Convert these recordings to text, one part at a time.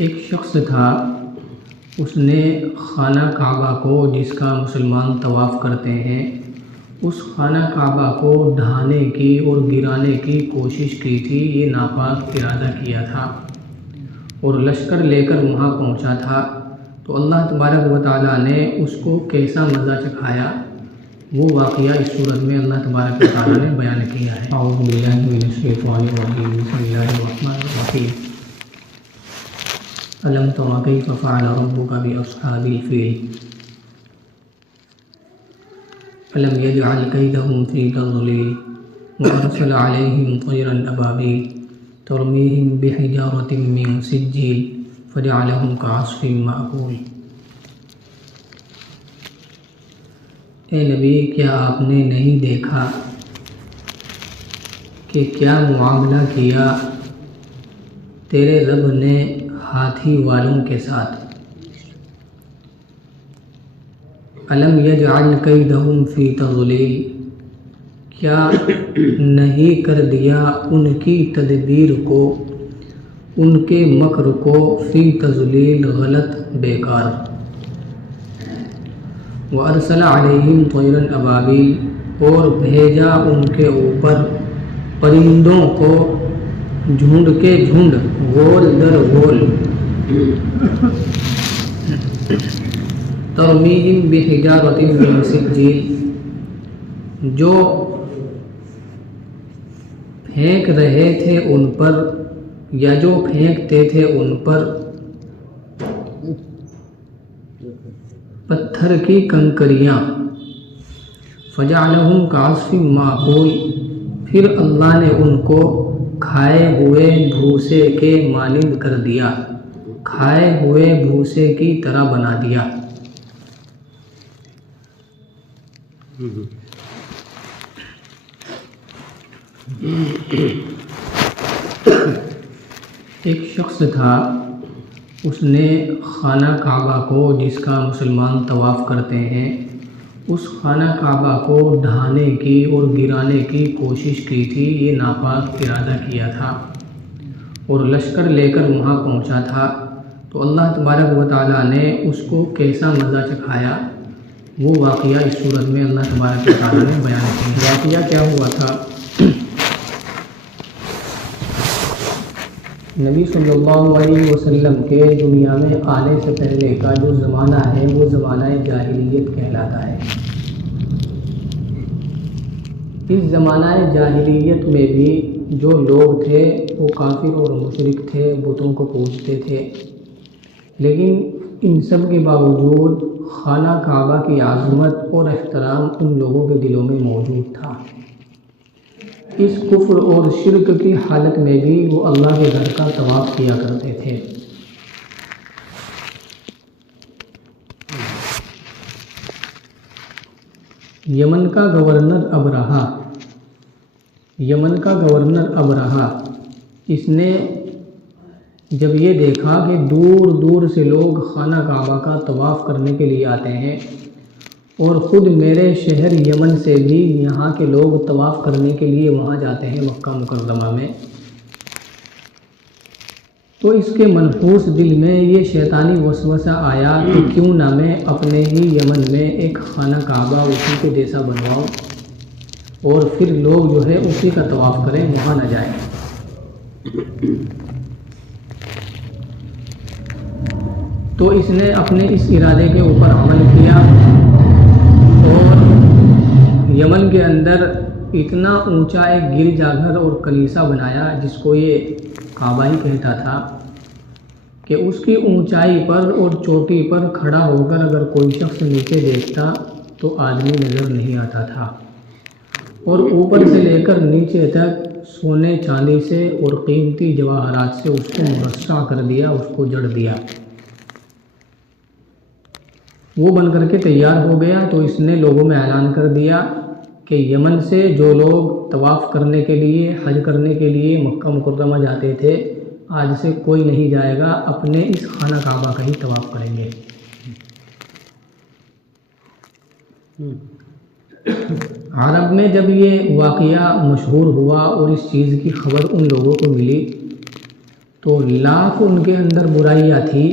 ایک شخص تھا، اس نے خانہ کعبہ کو، جس کا مسلمان طواف کرتے ہیں، اس خانہ کعبہ کو ڈھانے کی اور گرانے کی کوشش کی تھی۔ یہ ناپاک ارادہ کیا تھا اور لشکر لے کر وہاں پہنچا تھا، تو اللہ تبارک و تعالیٰ نے اس کو کیسا مزہ چکھایا، وہ واقعہ اس صورت میں اللہ تبارک و تعالیٰ نے بیان کیا ہے۔ اعوذ باللہ من الشیطان الرجیم، بسم اللہ الرحمن الرحیم۔ ألم تر كيف فعل ربك بأصحاب الفيل ألم يجعل كيدهم في تضليل وأرسل عليهم طيرا أبابيل ترميهم بحجارة من سجيل فجعلهم كعصف مأكول۔ اے نبی، کیا آپ نے نہیں دیکھا کہ کیا معاملہ کیا تیرے رب نے ہاتھی والوں کے ساتھ؟ الم یجعل کیدہم فی تضلیل، کیا نہیں کر دیا ان کی تدبیر کو، ان کے مکر کو، فی تضلیل غلط، بیکار۔ وارسل علیہم طیرا ابابیل، اور بھیجا ان کے اوپر پرندوں کو، جھنڈ کے جھنڈ، گول در گول۔ ترمیہم بحجارۃ من سجیل، جو پھینک رہے تھے ان پر، یا جو پھینکتے تھے ان پر، پتھر کی کنکریاں۔ فجعلہم کعصف مأکول، پھر اللہ نے ان کو کھائے ہوئے بھوسے کے مانند کر دیا، کھائے ہوئے بھوسے کی طرح بنا دیا۔ ایک شخص تھا، اس نے خانہ کعبہ کو، جس کا مسلمان طواف کرتے ہیں، اس خانہ کعبہ کو ڈھانے کی اور گرانے کی کوشش کی تھی۔ یہ ناپاک ارادہ کیا تھا اور لشکر لے کر وہاں پہنچا تھا، تو اللہ تبارک و تعالیٰ نے اس کو کیسا مزہ چکھایا، وہ واقعہ اس صورت میں اللہ تبارک و تعالیٰ نے بیان کیا۔ واقعہ کیا ہوا تھا؟ نبی صلی اللہ علیہ وسلم کے دنیا میں آنے سے پہلے کا جو زمانہ ہے، وہ زمانہ جاہلیت کہلاتا ہے۔ اس زمانہ جاہلیت میں بھی جو لوگ تھے وہ کافر اور مشرک تھے، بتوں کو پوجتے تھے، لیکن ان سب کے باوجود خانہ کعبہ کی عظمت اور احترام ان لوگوں کے دلوں میں موجود تھا۔ اس کفر اور شرک کی حالت میں بھی وہ اللہ کے گھر کا طواف کیا کرتے تھے۔ یمن کا گورنر ابرہہ، اس نے جب یہ دیکھا کہ دور دور سے لوگ خانہ کعبہ کا طواف کرنے کے لیے آتے ہیں، اور خود میرے شہر یمن سے بھی یہاں کے لوگ طواف کرنے کے لیے وہاں جاتے ہیں، مکہ مکرمہ میں، تو اس کے منحوس دل میں یہ شیطانی وسوسہ آیا کہ کیوں نہ میں اپنے ہی یمن میں ایک خانہ کعبہ اسی کے جیسا بنواؤں، اور پھر لوگ جو ہے اسی کا طواف کریں، وہاں نہ جائیں۔ تو اس نے اپنے اس ارادے کے اوپر عمل کیا اور یمن کے اندر اتنا اونچا ایک گرجا گھر اور کلیسا بنایا، جس کو یہ کعبہ ہی کہتا تھا، کہ اس کی اونچائی پر اور چوٹی پر کھڑا ہو کر اگر کوئی شخص نیچے دیکھتا تو آدمی نظر نہیں آتا تھا، اور اوپر سے لے کر نیچے تک سونے چاندی سے اور قیمتی جواہرات سے اس کو مرصع کر دیا، اس کو جڑ دیا۔ وہ بن کر کے تیار ہو گیا، تو اس نے لوگوں میں اعلان کر دیا کہ یمن سے جو لوگ طواف کرنے کے لیے، حج کرنے کے لیے مکہ مکرمہ جاتے تھے، آج سے کوئی نہیں جائے گا، اپنے اس خانہ کعبہ کا ہی طواف کریں گے۔ عرب میں جب یہ واقعہ مشہور ہوا اور اس چیز کی خبر ان لوگوں کو ملی، تو لاکھ ان کے اندر برائیاں تھی،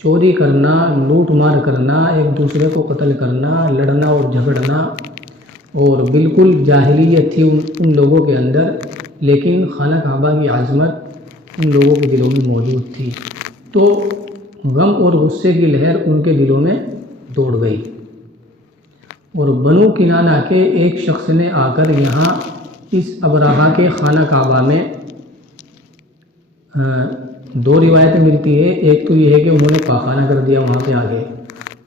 چوری کرنا، لوٹ مار کرنا، ایک دوسرے کو قتل کرنا، لڑنا اور جھگڑنا، اور بالکل جاہلیت تھی ان لوگوں کے اندر، لیکن خانہ کعبہ کی عظمت ان لوگوں کے دلوں میں موجود تھی۔ تو غم اور غصے کی لہر ان کے دلوں میں دوڑ گئی، اور بنو کنانہ کے ایک شخص نے آ کر یہاں اس ابرہہ کے خانہ کعبہ میں دو روایتیں ملتی ہے، ایک تو یہ ہے کہ انہوں نے پاخانہ کر دیا وہاں پہ آگے،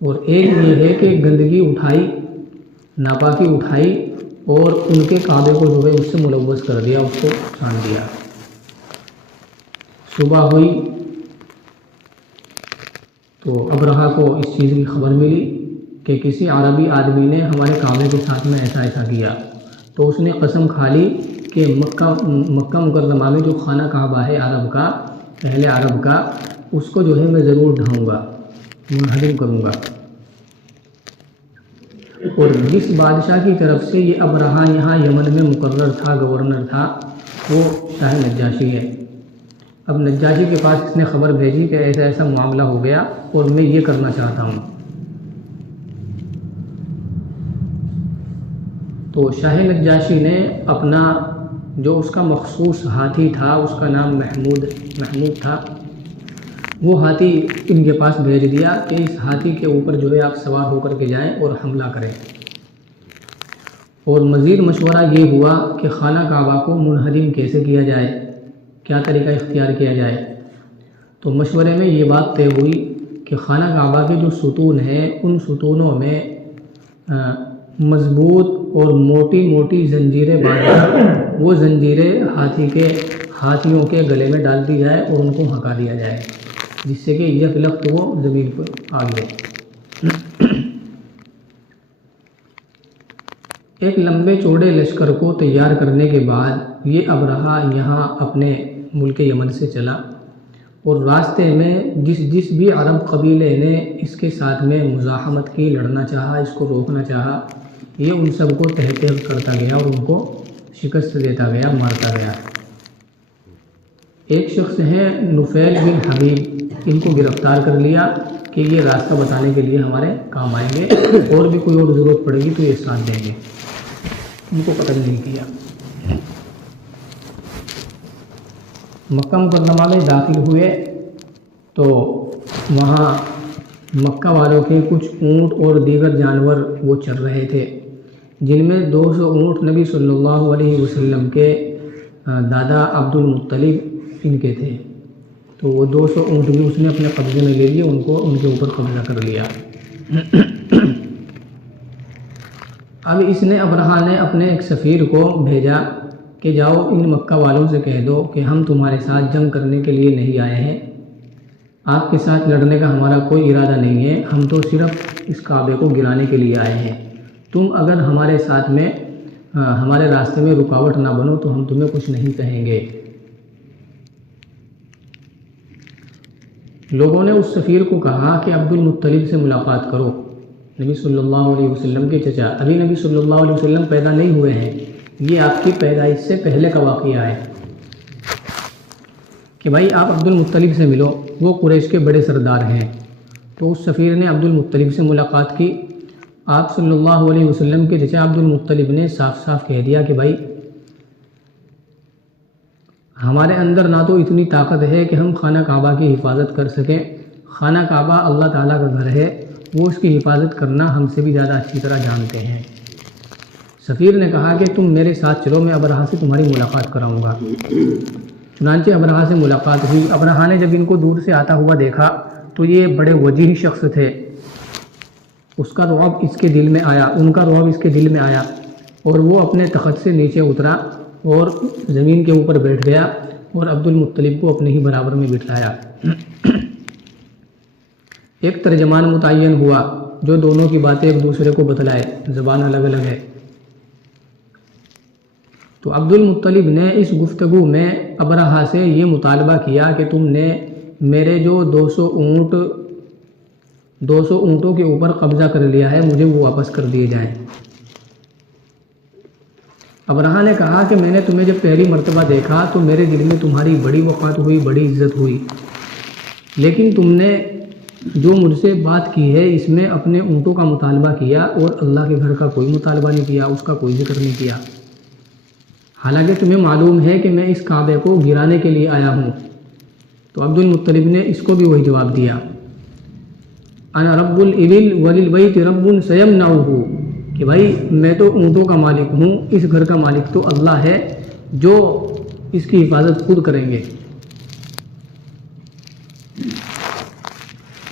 اور ایک یہ ہے کہ گندگی اٹھائی، ناپاکی اٹھائی اور ان کے کعبے کو جو ہے اس سے ملوث کر دیا، اس کو چھان دیا۔ صبح ہوئی تو ابرہہ کو اس چیز کی خبر ملی کہ کسی عربی آدمی نے ہمارے کعبے کے ساتھ میں ایسا کیا، تو اس نے قسم کھا لی کہ مکہ مکرمہ میں جو خانہ کعبہ ہے عرب کا، اہل عرب کا، اس کو جو ہے میں ضرور ڈھاؤں گا، منہدم کروں گا۔ اور جس بادشاہ کی طرف سے یہ ابرہہ یہاں یمن میں مقرر تھا، گورنر تھا، وہ شاہ نجاشی ہے۔ اب نجاشی کے پاس اس نے خبر بھیجی کہ ایسا ایسا معاملہ ہو گیا اور میں یہ کرنا چاہتا ہوں۔ تو شاہ نجاشی نے اپنا جو اس کا مخصوص ہاتھی تھا، اس کا نام محمود تھا، وہ ہاتھی ان کے پاس بھیج دیا کہ اس ہاتھی کے اوپر جو ہے آپ سوار ہو کر کے جائیں اور حملہ کریں۔ اور مزید مشورہ یہ ہوا کہ خانہ کعبہ کو منہدم کیسے کیا جائے، کیا طریقہ اختیار کیا جائے۔ تو مشورے میں یہ بات طے ہوئی کہ خانہ کعبہ کے جو ستون ہیں، ان ستونوں میں مضبوط اور موٹی موٹی زنجیریں باندھ کر وہ زنجیریں ہاتھیوں کے گلے میں ڈال دی جائے اور ان کو ہکا دیا جائے، جس سے کہ یک لخت وہ زمین پر آ گئے۔ ایک لمبے چوڑے لشکر کو تیار کرنے کے بعد یہ ابرہہ یہاں اپنے ملک یمن سے چلا، اور راستے میں جس بھی عرب قبیلے نے اس کے ساتھ میں مزاحمت کی، لڑنا چاہا، اس کو روکنا چاہا، یہ ان سب کو تہہ تہہ کرتا گیا اور ان کو شکست دیتا گیا، مارتا گیا۔ ایک شخص ہے نفیل بن حبیب، ان کو گرفتار کر لیا کہ یہ راستہ بتانے کے لیے ہمارے کام آئیں گے، اور بھی کوئی اور ضرورت پڑے گی تو یہ ساتھ دیں گے۔ ان کو قتل نہیں کیا۔ مکہ مکرمہ میں داخل ہوئے تو وہاں مکہ والوں کے کچھ اونٹ اور دیگر جانور وہ چر رہے تھے، جن میں 200 اونٹ نبی صلی اللہ علیہ وسلم کے دادا عبد المطلب ان کے تھے، تو وہ 200 اونٹ بھی اس نے اپنے قبضے میں لے لیے، ان کے اوپر قبضہ کر لیا۔ اب اس نے ابرہہ نے اپنے ایک سفیر کو بھیجا کہ جاؤ ان مکہ والوں سے کہہ دو کہ ہم تمہارے ساتھ جنگ کرنے کے لیے نہیں آئے ہیں، آپ کے ساتھ لڑنے کا ہمارا کوئی ارادہ نہیں ہے، ہم تو صرف اس کعبے کو گرانے کے لیے آئے ہیں، تم اگر ہمارے ساتھ میں ہمارے راستے میں رکاوٹ نہ بنو تو ہم تمہیں کچھ نہیں کہیں گے۔ لوگوں نے اس سفیر کو کہا کہ عبد المطلب سے ملاقات کرو، نبی صلی اللہ علیہ وسلم کے چچا، ابھی نبی صلی اللہ علیہ وسلم پیدا نہیں ہوئے ہیں، یہ آپ کی پیدائش سے پہلے کا واقعہ ہے کہ بھائی آپ عبد المطلب سے ملو، وہ قریش کے بڑے سردار ہیں۔ تو اس سفیر نے عبد المطلب سے ملاقات کی۔ آپ صلی اللہ علیہ وسلم کے چچا عبد المطلب نے صاف صاف کہہ دیا کہ بھائی ہمارے اندر نہ تو اتنی طاقت ہے کہ ہم خانہ کعبہ کی حفاظت کر سکیں، خانہ کعبہ اللہ تعالیٰ کا گھر ہے، وہ اس کی حفاظت کرنا ہم سے بھی زیادہ اچھی طرح جانتے ہیں۔ سفیر نے کہا کہ تم میرے ساتھ چلو، میں ابرہہ سے تمہاری ملاقات کراؤں گا۔ چنانچہ ابرہہ سے ملاقات ہوئی۔ ابرہہ نے جب ان کو دور سے آتا ہوا دیکھا تو یہ بڑے وجیح شخص تھے، اس کا رعب اس کے دل میں آیا، ان کا رعب اس کے دل میں آیا، اور وہ اپنے تخت سے نیچے اترا اور زمین کے اوپر بیٹھ گیا اور عبد المطلب کو اپنے ہی برابر میں بٹھایا۔ ایک ترجمان متعین ہوا جو دونوں کی باتیں ایک دوسرے کو بتلائے، زبان الگ الگ ہے۔ تو عبد المطلب نے اس گفتگو میں ابرہہ سے یہ مطالبہ کیا کہ تم نے میرے جو 200 اونٹوں کے اوپر قبضہ کر لیا ہے، مجھے وہ واپس کر دیے جائیں۔ ابرہہ نے کہا کہ میں نے تمہیں جب پہلی مرتبہ دیکھا تو میرے دل میں تمہاری بڑی وقار ہوئی، بڑی عزت ہوئی، لیکن تم نے جو مجھ سے بات کی ہے اس میں اپنے اونٹوں کا مطالبہ کیا اور اللہ کے گھر کا کوئی مطالبہ نہیں کیا، اس کا کوئی ذکر نہیں کیا، حالانکہ تمہیں معلوم ہے کہ میں اس کعبے کو گرانے کے لیے آیا ہوں۔ تو عبد المطلب نے اس کو بھی وہی جواب دیا، انا رب الابل وللبیت رب سیمنعہ، کہ بھائی میں تو اونٹوں کا مالک ہوں، اس گھر کا مالک تو اللہ ہے جو اس کی حفاظت خود کریں گے۔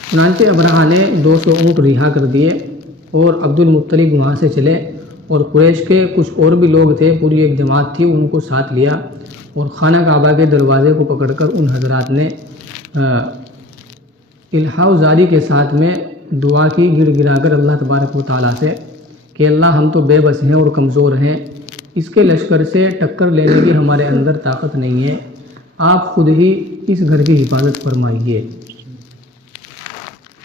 چنانچہ ابرہہ نے 200 اونٹ رہا کر دیے اور عبد المطلب وہاں سے چلے، اور قریش کے کچھ اور بھی لوگ تھے، پوری ایک جماعت تھی، ان کو ساتھ لیا اور خانہ کعبہ کے دروازے کو پکڑ کر ان حضرات نے الحاح و زاری کے ساتھ میں دعا کی، گڑ گڑا کر اللہ تبارک و تعالیٰ سے کہ اللہ ہم تو بے بس ہیں اور کمزور ہیں، اس کے لشکر سے ٹکر لینے کی ہمارے اندر طاقت نہیں ہے، آپ خود ہی اس گھر کی حفاظت فرمائیے۔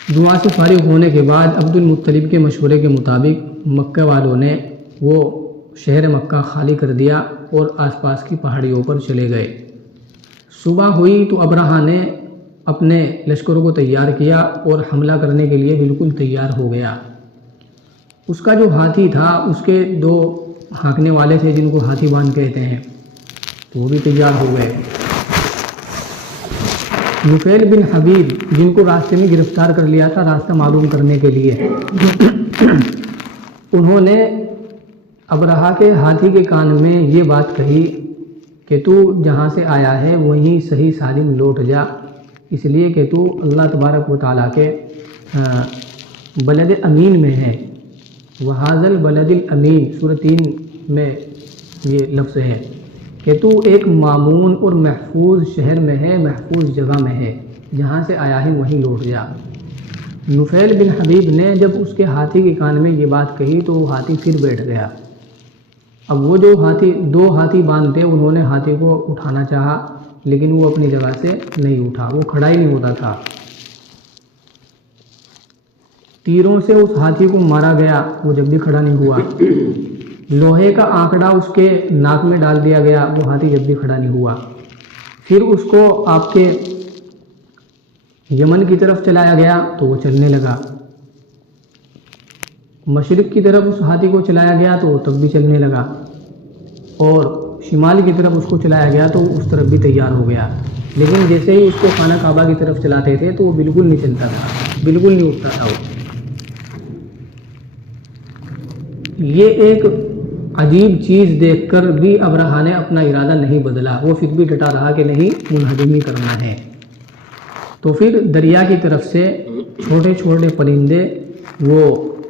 دعا سے فارغ ہونے کے بعد عبد المطلب کے مشورے کے مطابق مکہ والوں نے وہ شہر مکہ خالی کر دیا اور آس پاس کی پہاڑیوں پر چلے گئے۔ صبح ہوئی تو ابرہہ نے اپنے لشکروں کو تیار کیا اور حملہ کرنے کے لیے بالکل تیار ہو گیا۔ اس کا جو ہاتھی تھا، اس کے 2 ہانکنے والے تھے جن کو ہاتھی بان کہتے ہیں، تو وہ بھی تیار ہو گئے۔ نفیل بن حبیب جن کو راستے میں گرفتار کر لیا تھا راستہ معلوم کرنے کے لیے، انہوں نے ابرہہ کے ہاتھی کے کان میں یہ بات کہی کہ تو جہاں سے آیا ہے وہیں صحیح سالم لوٹ جا، اس لیے کہ تو اللہ تبارک و تعالیٰ کے بلد امین میں ہے۔ وَهَذَا الْبَلَدِ الْأَمِينِ سورہ 3 میں یہ لفظ ہے کہ تو ایک مامون اور محفوظ شہر میں ہے، محفوظ جگہ میں ہے، جہاں سے آیا ہے وہیں لوٹ جا۔ نفیل بن حبیب نے جب اس کے ہاتھی کے کان میں یہ بات کہی تو وہ ہاتھی پھر بیٹھ گیا۔ اب وہ جو 2 ہاتھی باندھتے انہوں نے ہاتھی کو اٹھانا چاہا لیکن وہ اپنی جگہ سے نہیں اٹھا، وہ کھڑا ہی نہیں ہوتا تھا۔ تیروں سے اس ہاتھی کو مارا گیا، وہ جب بھی کھڑا نہیں ہوا۔ لوہے کا آنکڑا اس کے ناک میں ڈال دیا گیا، وہ ہاتھی جب بھی کھڑا نہیں ہوا۔ پھر اس کو آپ کے یمن کی طرف چلایا گیا تو وہ چلنے لگا، مشرق کی طرف اس ہاتھی کو چلایا گیا تو وہ تب بھی چلنے لگا، اور شمال کی طرف اس کو چلایا گیا تو اس طرف بھی تیار ہو گیا۔ لیکن جیسے ہی اس کو خانہ کعبہ کی طرف چلاتے تھے تو وہ بالکل نہیں چلتا تھا، بالکل نہیں اٹھتا تھا۔ وہ یہ ایک عجیب چیز دیکھ کر بھی ابرہہ نے اپنا ارادہ نہیں بدلا، وہ پھر بھی ڈٹا رہا کہ نہیں، منہدم ہی کرنا ہے۔ تو پھر دریا کی طرف سے چھوٹے چھوٹے پرندے وہ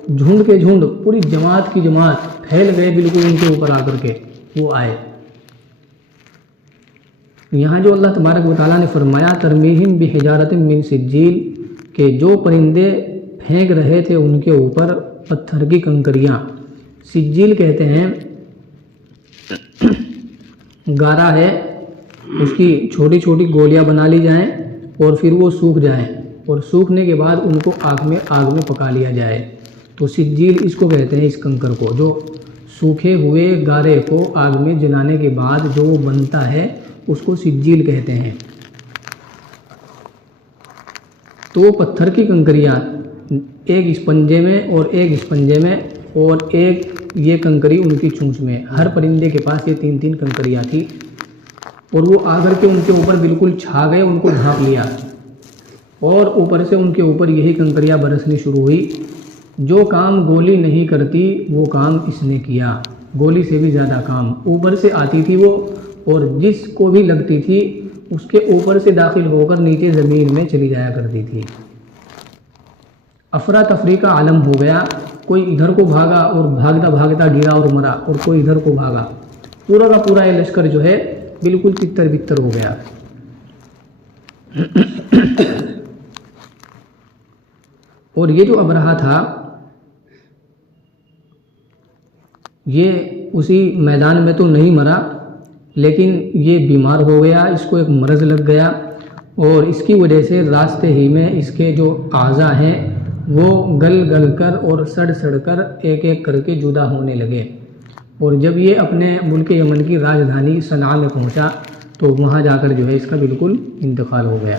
جھنڈ کے جھنڈ، پوری جماعت کی جماعت پھیل گئے بالکل ان کے اوپر آ کر کے وہ آئے۔ یہاں جو اللہ تبارک و تعالیٰ نے فرمایا ترمیہم بحجارۃ من سجیل، کہ جو پرندے پھینک رہے تھے ان کے اوپر پتھر کی کنکریاں، سجیل کہتے ہیں گارا ہے، اس کی چھوٹی چھوٹی گولیاں بنا لی جائیں اور پھر وہ سوکھ جائیں، اور سوکھنے کے بعد ان کو آگ میں پکا لیا جائے، تو سجیل اس کو کہتے ہیں، اس کنکر کو، جو سوکھے ہوئے گارے کو آگ میں جلانے کے بعد جو وہ بنتا ہے اس کو سجیل کہتے ہیں۔ تو وہ پتھر کی کنکریاں، ایک اس پنجے میں اور ایک اس پنجے میں اور ایک یہ کنکری ان کی چونچ میں، ہر پرندے کے پاس یہ 3 کنکریاں تھی، اور وہ آ کر کے ان کے اوپر بالکل چھا گئے، ان کو ڈھانپ لیا، اور اوپر سے ان کے اوپر یہی کنکریاں برسنی شروع ہوئی۔ جو کام گولی نہیں کرتی وہ کام اس نے کیا، گولی سے بھی زیادہ کام اوپر سے آتی تھی وہ، اور جس کو بھی لگتی تھی اس کے اوپر سے داخل ہو کر نیچے زمین میں چلی جایا کرتی تھی۔ افراتفری کا عالم ہو گیا، کوئی ادھر کو بھاگا اور بھاگتا بھاگتا گرا اور مرا، اور کوئی ادھر کو بھاگا، پورا کا پورا یہ لشکر جو ہے بالکل تتر بتر ہو گیا۔ اور یہ جو ابرہہ تھا یہ اسی میدان میں تو نہیں مرا، لیکن یہ بیمار ہو گیا، اس کو ایک مرض لگ گیا، اور اس کی وجہ سے راستے ہی میں اس کے جو اعضاء ہیں وہ گل گل کر اور سڑ سڑ کر ایک ایک کر کے جدا ہونے لگے۔ اور جب یہ اپنے ملک یمن کی راجدھانی صنعاء میں پہنچا تو وہاں جا کر جو ہے اس کا بالکل انتقال ہو گیا۔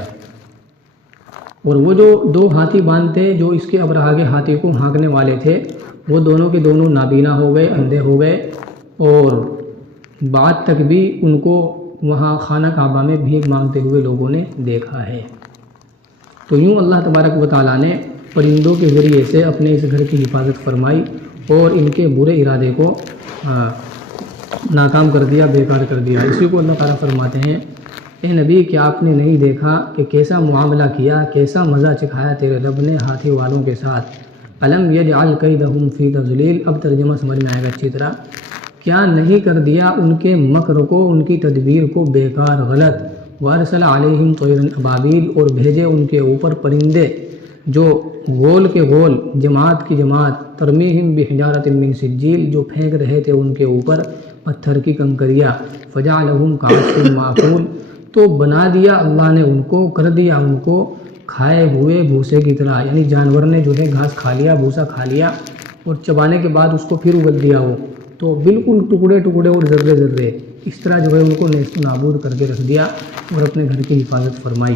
اور وہ جو 2 ہاتھی باندھ تھے جو اس کے ابرہا کے ہاتھی کو ہانکنے والے تھے، وہ دونوں کے دونوں نابینا ہو گئے، اندھے ہو گئے، اور بعد تک بھی ان کو وہاں خانہ کعبہ میں بھیک مانگتے ہوئے لوگوں نے دیکھا ہے۔ تو یوں اللہ تبارک و تعالیٰ نے پرندوں کے ذریعے سے اپنے اس گھر کی حفاظت فرمائی اور ان کے برے ارادے کو ناکام کر دیا، بیکار کر دیا۔ اسی کو اللہ تعالیٰ فرماتے ہیں، اے نبی کیا آپ نے نہیں دیکھا کہ کیسا معاملہ کیا، کیسا مزہ چکھایا تیرے رب نے ہاتھی والوں کے ساتھ۔ الم یجعل کیدہم فی تضلیل۔ اب ترجمہ سمجھ میں آئے گا اچھی طرح۔ کیا نہیں کر دیا ان کے مکر کو، ان کی تدبیر کو بیکار، غلط۔ وارسل علیہم طیرا ابابیل، اور بھیجے ان کے اوپر پرندے جو گول کے گول، جماعت کی جماعت، ترمیہم بحجارۃ من سجیل، جو پھینک رہے تھے ان کے اوپر پتھر کی کنکریاں۔ فجعلہم کعصف مأکول، تو بنا دیا اللہ نے ان کو، کر دیا ان کو کھائے ہوئے بھوسے کی طرح، یعنی جانور نے جو ہے گھاس کھا لیا، بھوسا کھا لیا اور چبانے کے بعد اس کو پھر اگل دیا ہو، تو بالکل ٹکڑے ٹکڑے اور ذرے ذرے اس طرح جو ہے ان کو نیست و نابود کر کے رکھ دیا اور اپنے گھر کی حفاظت فرمائی۔